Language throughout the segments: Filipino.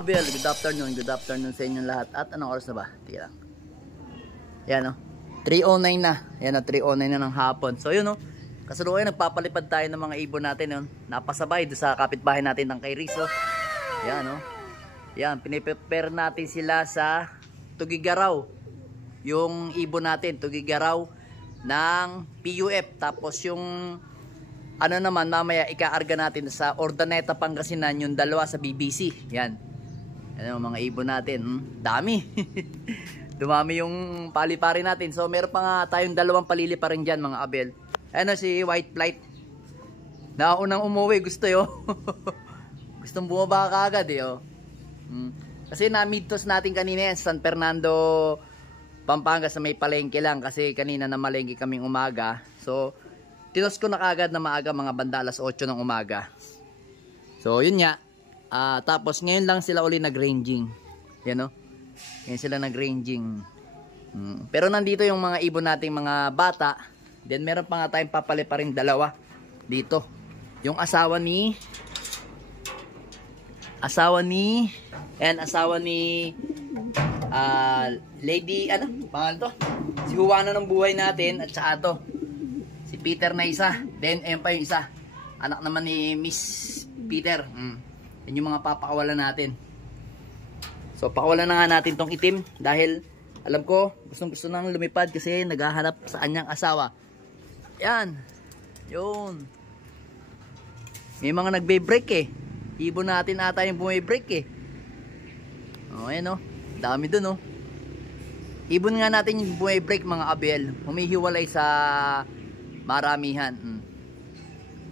Abel, good afternoon sa inyong lahat. At anong oras na ba? Tingnan lang. Yan o, 3:09 na. Yan o, 3:09 na ng hapon. So yun o, kasalukuyan nagpapalipad tayo ng mga ibon natin yun. Napasabay doon sa kapitbahay natin ng kay Rizo. Yan o. Yan, piniprepare natin sila sa Tugigaraw. Yung ibon natin, Tugigaraw ng PUF. Tapos yung ano naman, mamaya ikaarga natin sa Ordaneta, Pangasinan, yung dalawa sa BBC. Yan. Yan yung mga ibon natin. Dami. Dumami yung palipari natin. So meron pa nga tayong dalawang paliliparin dyan mga Abel. Ano si White Flight. Naunang umuwi, gusto yo. Gustong bumaba ka agad eh. Oh. Kasi na-midtos natin kanina yan, San Fernando, Pampanga, sa may palengke lang. Kasi kanina na malengke kaming umaga. So tinos ko na kagad na maaga, mga banda alas 8 ng umaga. So yun nga. Tapos ngayon lang sila uli nag-ranging. Yan o. Ngayon sila nag-ranging. Pero nandito yung mga ibon nating mga bata. Then meron pa nga tayong papaliparin dalawa dito. Yung asawa ni Lady, ano? Pangalan to? Si Juana ng buhay natin at saka to. Si Peter na isa. Then ayun pa yung isa. Anak naman ni Miss Peter. Yan yung mga papakawalan natin. So pakawalan na nga natin tong itim. Dahil alam ko gusto nang lumipad kasi naghahanap sa kanyang asawa. Yan. Yun. May mga nagbe-break eh. Ibon natin ata yung bumibreak eh. O ayan o. Dami dun o. Ibon nga natin yung bumibreak mga Abel. Humihiwalay sa maramihan.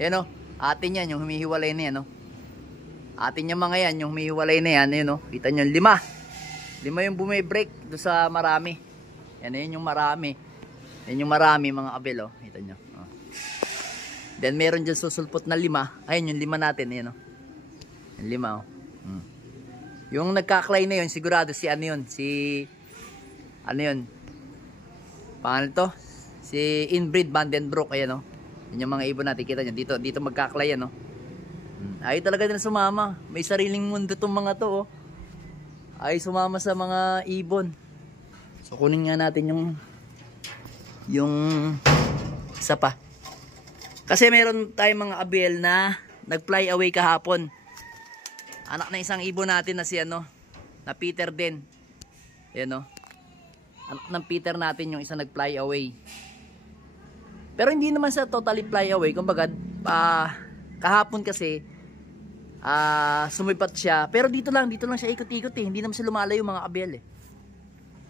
Yan o. Atin yan yung humihiwalay na yan o. Atin yung mga yan yung humihiwalay na yan. Yan o. Kita nyo 5 yung bumibreak doon sa marami. Yan yung marami. Yan yung marami mga Abel o. Kita nyo. Then meron dyan susulpot na 5. Ayun yung 5 natin. Yan o. Yung 5 o. Yung nagkaklay na yun sigurado si ano yun. Si ano yun. Pangalan to? Si Inbreed Vandenbroek. Ayan o. Yan yung mga ibon natin. Kita nyo. Dito magkaklay yan o. Ay talaga din sumama. May sariling mundo tong mga to oh. Ay sumama sa mga ibon. So kunin nga natin yung isa pa. Kasi meron tayong mga Abel na nag-fly away kahapon. Anak na isang ibon natin na si ano, na Peter din. Ayan oh. Anak ng Peter natin yung isa nag-fly away. Pero hindi naman sa totally fly away. Kumbaga kahapon kasi sumipat siya. Pero dito lang siya ikot-ikot eh. Hindi naman siya lumalayo mga Abel eh.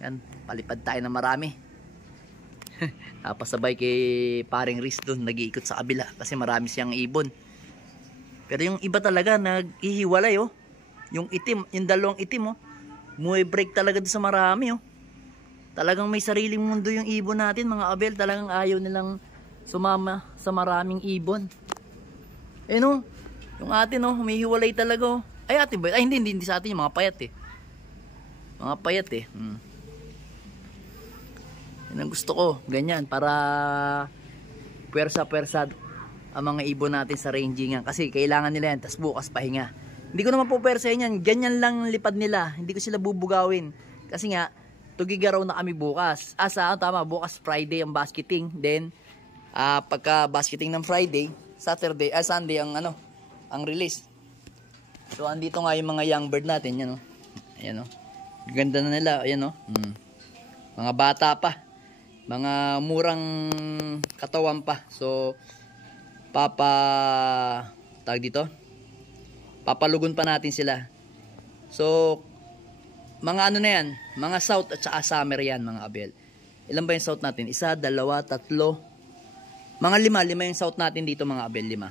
Yan, palipad tayo ng marami. Napasabay kay paring Riz doon, nag-iikot sa kabila kasi marami siyang ibon. Pero yung iba talaga nag-ihiwalay oh. Yung itim, yung dalawang itim oh. Break talaga doon sa marami oh. Talagang may sariling mundo yung ibon natin mga Abel. Talagang ayaw nilang sumama sa maraming ibon. Eh no, yung atin oh, humihiwalay talaga oh. Ay atin ba? Ay hindi sa atin yung mga payat eh. Mga payat eh. Yan ang gusto ko, ganyan para pwersa-pwersa ang mga ibon natin sa rangingan kasi kailangan nila yan, tas bukas pahinga. Hindi ko naman po pwersahin yan, ganyan lang lipad nila, hindi ko sila bubugawin kasi nga Tugigaraw na kami bukas. Tama, bukas Friday ang basketing, then pagka basketing ng Friday, Sunday ang ano, ang release. So andito nga yung mga young bird natin, yan oh. Ayan oh. Ganda na nila, ayan oh. Mga bata pa. Mga murang katawan pa. So papalugon pa natin sila. So mga ano na yan, mga south at saka summer yan mga Abel. Ilan ba yung south natin? 1, 2, 3, mga 5 yung south natin dito mga Abel, 5.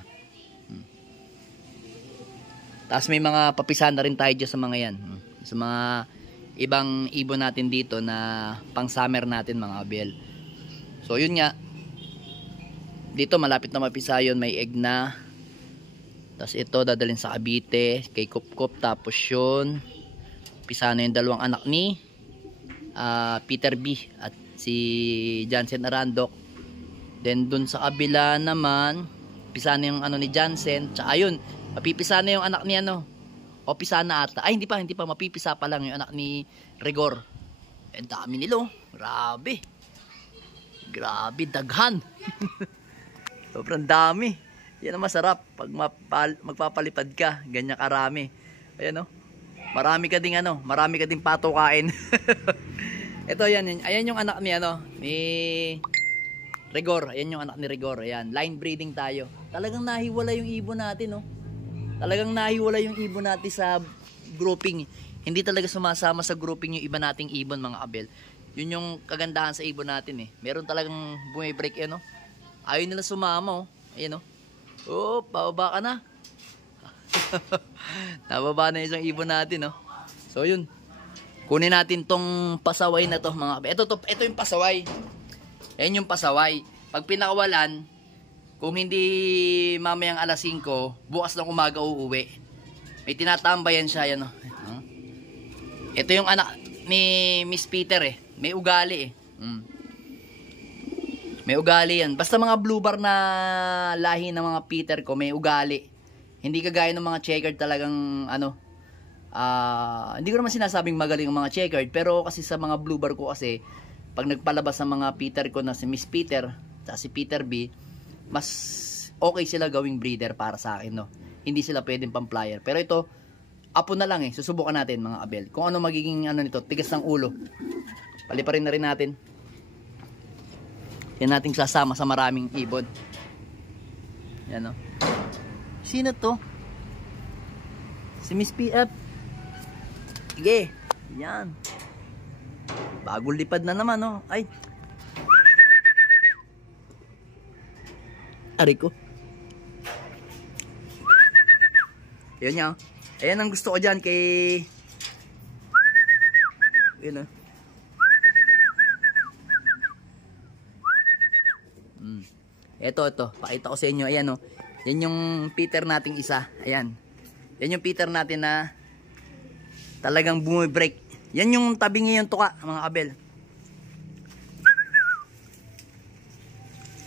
Tapos may mga papisan na rin tayo dyan sa mga yan. Sa mga ibang ibon natin dito na pang summer natin mga Abel. So yun nga. Dito malapit na mapisa yun, may egg na. Tapos ito dadalhin sa Cavite kay Kupkup. Tapos yun pisa na yung dalawang anak ni Peter B at si Jansen Arandok. Then dun sa kabila naman pisa na yung ano ni Jansen. Tsaka yun, mapipisa na yung anak ni ano, O pisa na ata. Ay, hindi pa. Mapipisa pa lang yung anak ni Rigor. Ang dami nila, oh. Grabe. Grabe, daghan. Sobrang dami. Yan ang masarap. Pag magpapalipad ka, ganyan karami. Ayan, oh. Marami ka ding patukain. Ito, ayan yung anak ni, ni Rigor. Ayan yung anak ni Rigor. Ayan, line breeding tayo. Talagang nahiwala yung ibon natin, oh. Talagang nahiwala yung ibon natin sa grouping. Hindi talaga sumasama sa grouping yung iba nating ibon, mga kabel. Yun yung kagandahan sa ibon natin, eh. Meron talagang bumibreak, no? Ayaw nila sumama, oh. Ayan, oh. Oh, pababa ka na. Nababa na isang ibon natin, no? So, yun. Kunin natin tong pasaway na to, mga kabel. Ito yung pasaway. Ayan yung pasaway. Pag pinakawalan, kung hindi mamayang alas 5, bukas ng umaga uuwi. May tinatambayan siya, yan, oh. Ito yung anak ni Miss Peter, eh. May ugali, eh. May ugali yan. Basta mga blue bar na lahi ng mga Peter ko, may ugali. Hindi kagaya ng mga checkered talagang, hindi ko naman sinasabing magaling ang mga checkered, pero kasi sa mga blue bar ko kasi, pag nagpalabas ng mga Peter ko na si Miss Peter, at si Peter B, mas okay sila gawing breeder para sa akin, no? Hindi sila pwedeng pang-flyer. Pero ito, apo na lang, eh. Susubukan natin, mga kabel. Kung ano magiging nito, tigas ng ulo. Paliparin na rin natin. Yan nating sasama sa maraming ibon. Yan, no? Sino to? Si Miss PF. Sige. Yan. Bagong lipad na naman, no? Ay. Ari ko. Yan niya. Ayan ang gusto ko dyan kay... Yan, oh. Ito. Pakita ko sa inyo. Ayan, oh. Yan yung Peter nating isa. Ayan. Yan yung Peter natin na talagang bumibreak. Yan yung tabingi yung tuka, mga kabel.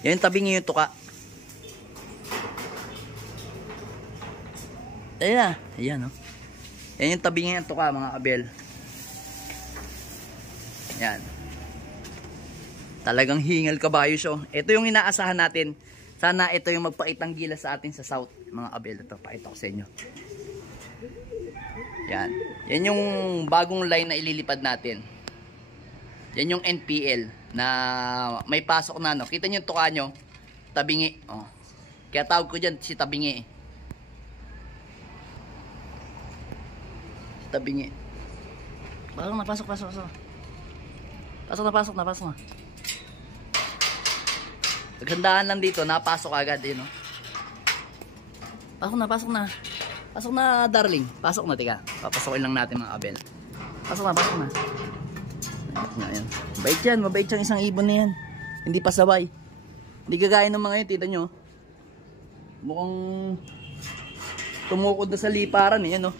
Yan yung tabingi yung tuka. Ayan na. Ayan, oh. Yan yung tabingi yung tuka, mga kabel. Yan. Talagang hingal kabayo siya. Ito yung inaasahan natin. Sana ito yung magpakitang gilas sa atin sa south, mga kabel. Ito, pakita ko sa inyo. Yan. Yan yung bagong line na ililipad natin. Yan yung NPL na may pasok na, no. Kita nyo yung tuka nyo. Tabingi. Oh. Kaya tawag ko dyan si tabingi. Tabingi. Pasok na. Naghandaan lang dito, napasok agad, no? Pasok na, darling. Pasok na, tika. Papasokin lang natin, mga kabel. Pasok na. Ayan. Mabait yan isang ibon na yan. Hindi pasaway. Hindi kagaya ng mga yun, tita nyo. Mukhang tumukod na sa liparan, eh, no?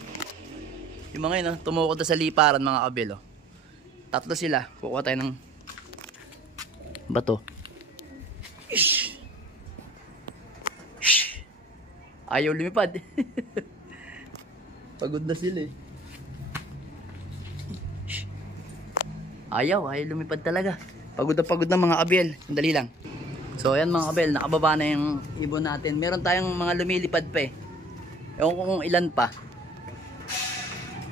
Yung mga yun, tumukod na sa liparan, mga kabel, oh. Tatlo sila. Kukuha tayo ng bato. Shhh. Ayaw lumipad. Pagod na sila, eh. Ayaw lumipad talaga. Pagod na mga kabel. Sandali lang. So ayan, mga kabel, nakababa na yung ibon natin. Meron tayong mga lumilipad pa, eh. Ewan ko kung ilan pa.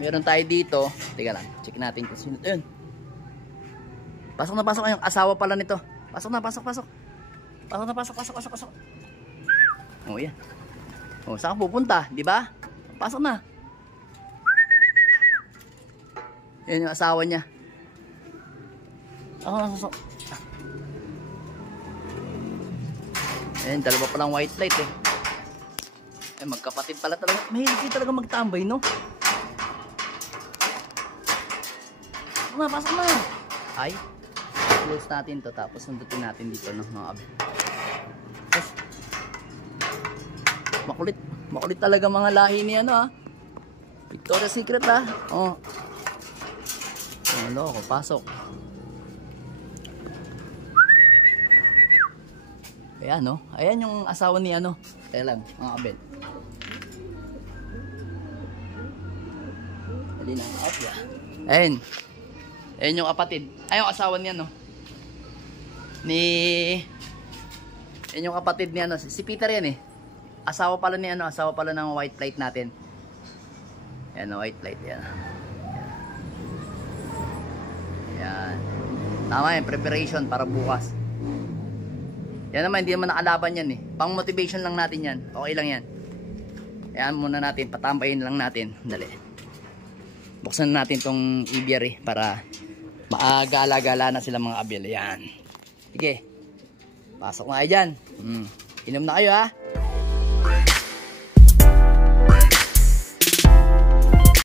Meron tayo dito. Teka lang, check natin kung sino. Ayun. Pasok na yung asawa pala nito. Pasok. Oh, yan. Oh, saan ka pupunta, di ba? Pasok na. Yan yung asawa niya. Pasok. Ayan, dalawa palang white light, eh. Eh, magkapatid pala talaga. Mahilig talaga magtambay, no? Pasok na. Ay. Close natin to, tapos sundutin natin dito, no, mga kabel. Makulit talaga mga lahi ni Victoria's Secret, ha. Oh. Loko, pasok. Ayan, no. Ayan yung asawa ni Kaya lang, mga kabel. Hindi na out yan. Ayun. Ayun yung kapatid. Ay, yung asawa niya, no? Ayun yung kapatid niya, no? Si Peter yan, eh. Asawa pala ni, ano? Asawa pala ng white flight natin. Yan, white flight. Yan. Yan. Tama yan, preparation para bukas. Yan naman, hindi naman nakalaban yan, eh. Pang motivation lang natin yan. Okay lang yan. Ayan muna natin, patampayin lang natin. Dali. Buksan natin tong aviary para maagala-gala na sila mga abyal. Ayan. Sige. Pasok na kayo dyan. Inom na kayo ha.